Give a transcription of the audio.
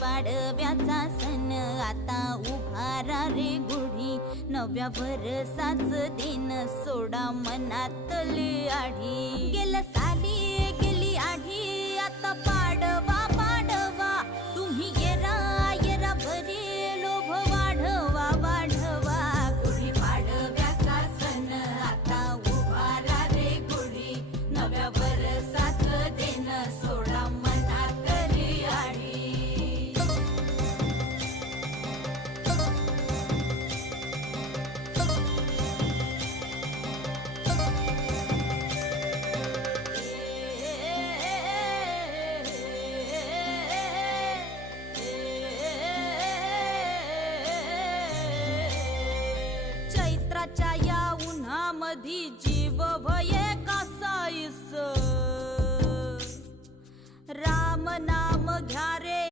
पाडव्याचा सण आता उभारा रे गुढी, नव्या वर्षाच दिन सोडा मनातली आढी. गेल्या साली गेली आढी, आता पाडवा पाडवा, तुम्ही येरा येरा भरी लोभ वाढवा वाढवा. गुढी पाडव्याचा सण आता उभारा रे गुढी, नव्या वर्षाच दिन सोडा मनातली आढी. चैत्राच्या या उन्हामधी जीव भये कासाईस, राम नाम घ्या